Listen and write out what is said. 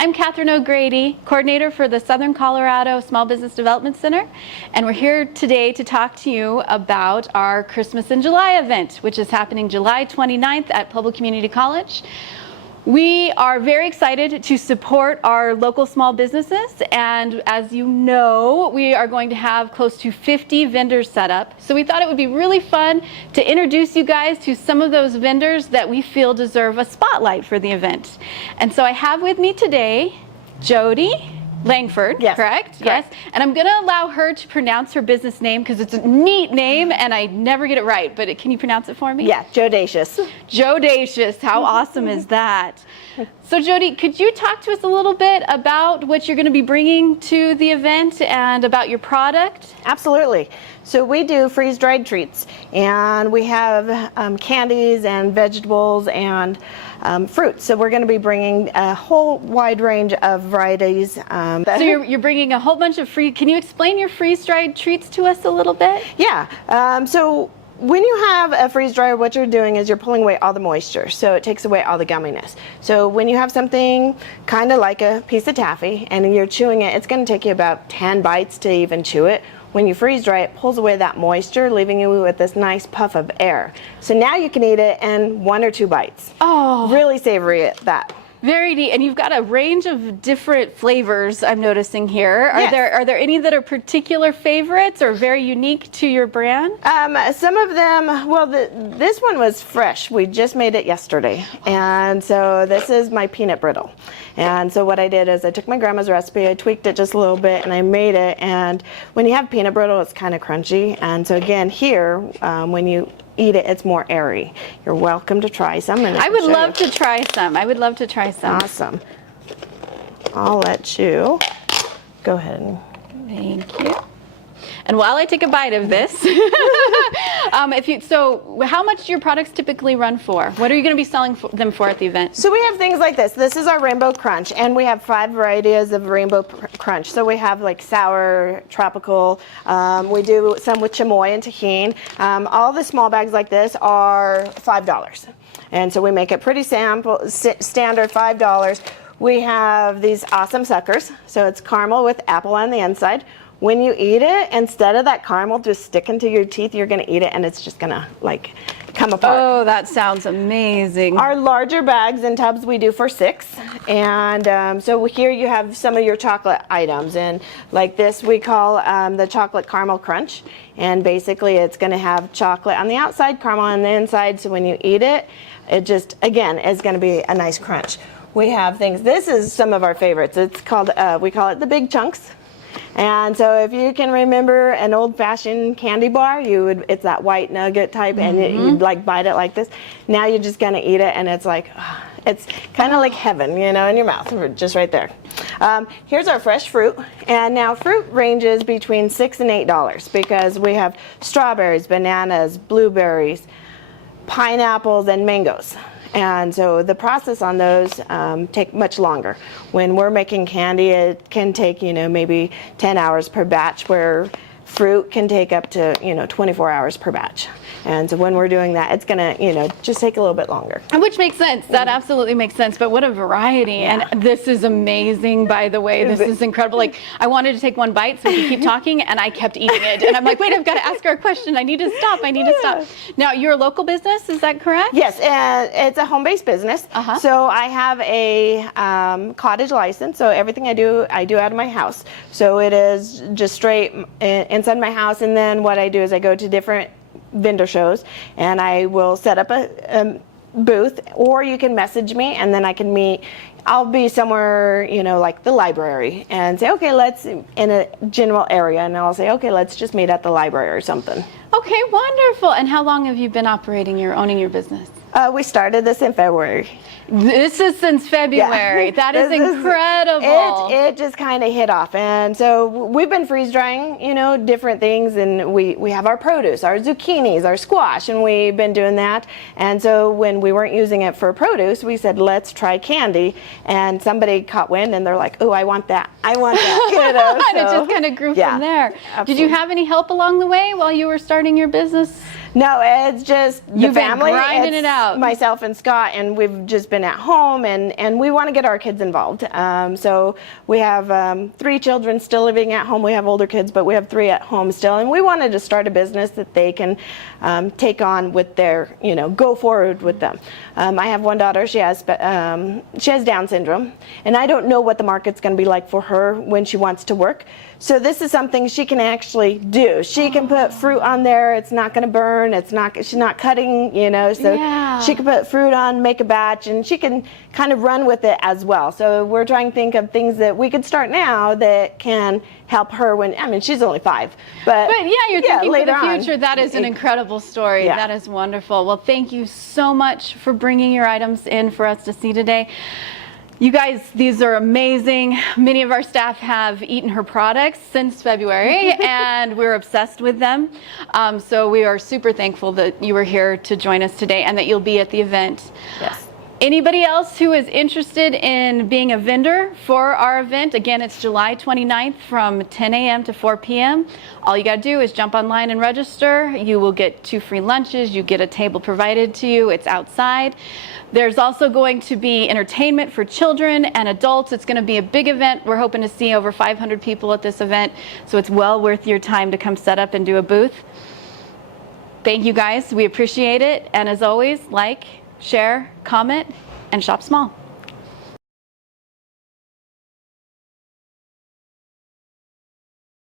I'm Catherine O'Grady, coordinator for the Southern Colorado Small Business Development Center, and we're here today to talk to you about our Christmas in July event, which is happening July 29th at Pueblo Community College. We are very excited to support our local small businesses, and as you know, we are going to have close to 50 vendors set up. So we thought it would be really fun to introduce you guys to some of those vendors that we feel deserve a spotlight for the event. And so I have with me today Jody Langford, yes, correct? Yes. And I'm going to allow her to pronounce her business name because it's a neat name and I never get it right. But can you pronounce it for me? Yeah, JODACIOUS. JODACIOUS. How awesome is that? So Jody, could you talk to us a little bit about what you're going to be bringing to the event and about your product? Absolutely. So we do freeze-dried treats, and we have candies and vegetables and fruits. So we're going to be bringing a whole wide range of varieties. So you're bringing a whole bunch of can you explain your freeze-dried treats to us a little bit? Yeah. So when you have a freeze dryer, what you're doing is you're pulling away all the moisture, so it takes away all the gumminess. So when you have something kind of like a piece of taffy and you're chewing it, it's going to take you about 10 bites to even chew it. When you freeze dry, it pulls away that moisture, leaving you with this nice puff of air. So now you can eat it in 1 or 2 bites. Oh, really savory at that. Very neat, and you've got a range of different flavors I'm noticing here. Yes. Are there any that are particular favorites or very unique to your brand? Some of them, well, this one was fresh. We just made it yesterday, and so this is my peanut brittle. And so what I did is I took my grandma's recipe, I tweaked it just a little bit, and I made it. And when you have peanut brittle, it's kind of crunchy. And so again, here, when you eat it, it's more airy. You're welcome to try some. And I would love to try some. I would love to try some. Awesome. I'll let you go ahead. Thank you. And while I take a bite of this, so how much do your products typically run for? What are you going to be selling them for at the event? So we have things like this. This is our Rainbow Crunch, and we have 5 varieties of Rainbow Crunch. So we have like sour, tropical, we do some with chamoy and tahini. All the small bags like this are $5. And so we make it pretty standard, $5. We have these awesome suckers. So it's caramel with apple on the inside. When you eat it, instead of that caramel just sticking to your teeth, you're going to eat it and it's just going to like come apart. Oh, that sounds amazing. Our larger bags and tubs we do for $6. And so here you have some of your chocolate items. And like this we call the chocolate caramel crunch. And basically it's going to have chocolate on the outside, caramel on the inside. So when you eat it, it just, again, is going to be a nice crunch. We have things, this is some of our favorites. It's called, we call it the big chunks. And so if you can remember an old-fashioned candy bar, it's that white nugget type, and you'd like bite it like this. Now you're just going to eat it, and it's like, it's kind of like heaven, you know, in your mouth, just right there. Here's our fresh fruit, and now fruit ranges between $6 and $8 because we have strawberries, bananas, blueberries, pineapples, and mangoes. And so the process on those take much longer. When we're making candy, it can take, maybe 10 hours per batch, where fruit can take up to, 24 hours per batch. And so when we're doing that, it's going to, just take a little bit longer. Which makes sense. That absolutely makes sense. But what a variety. Yeah. And this is amazing, by the way. This is incredible. Like, I wanted to take one bite so we could keep talking, and I kept eating it. And I'm like, wait, I've got to ask her a question. I need to stop. I need to stop. Now, you're a local business, is that correct? Yes, it's a home-based business. So I have a cottage license. So everything I do out of my house. So it is just straight inside my house. And then what I do is I go to different vendor shows, and I will set up a booth, or you can message me, and then I can meet. I'll be somewhere, like the library, and say, okay, let's in a general area, and I'll say, okay, let's just meet at the library or something. Okay, wonderful. And how long have you been owning your business? We started this in February. This is since February. Yeah. That is incredible. It just kind of hit off. And so we've been freeze drying, different things. And we have our produce, our zucchinis, our squash, and we've been doing that. And so when we weren't using it for produce, we said, let's try candy. And somebody caught wind and they're like, oh, I want that. I want that. And it just kind of grew from there. Absolutely. Did you have any help along the way while you were starting your business? No, it's just the You've been family. grinding It's it out. myself and Scott, and we've just been at home, and we want to get our kids involved. So we have 3 children still living at home. We have older kids, but we have 3 at home still, and we wanted to start a business that they can take on with their, go forward with them. I have one daughter. She has Down syndrome, and I don't know what the market's going to be like for her when she wants to work. So this is something she can actually do. She can put fruit on there. It's not going to burn. She's not cutting, so Yeah. she can put fruit on, make a batch, and she can kind of run with it as well. So we're trying to think of things that we could start now that can help her when, she's only 5. But yeah, you're thinking for later the on. future. That is an incredible story. Yeah. That is wonderful. Well, thank you so much for bringing your items in for us to see today. You guys, these are amazing. Many of our staff have eaten her products since February, and we're obsessed with them. So we are super thankful that you were here to join us today and that you'll be at the event. Yes. Anybody else who is interested in being a vendor for our event, again, it's July 29th from 10 a.m. to 4 p.m. All you got to do is jump online and register. You will get 2 free lunches. You get a table provided to you. It's outside. There's also going to be entertainment for children and adults. It's going to be a big event. We're hoping to see over 500 people at this event, so it's well worth your time to come set up and do a booth. Thank you guys. We appreciate it. And as always, like, share, comment, and shop small.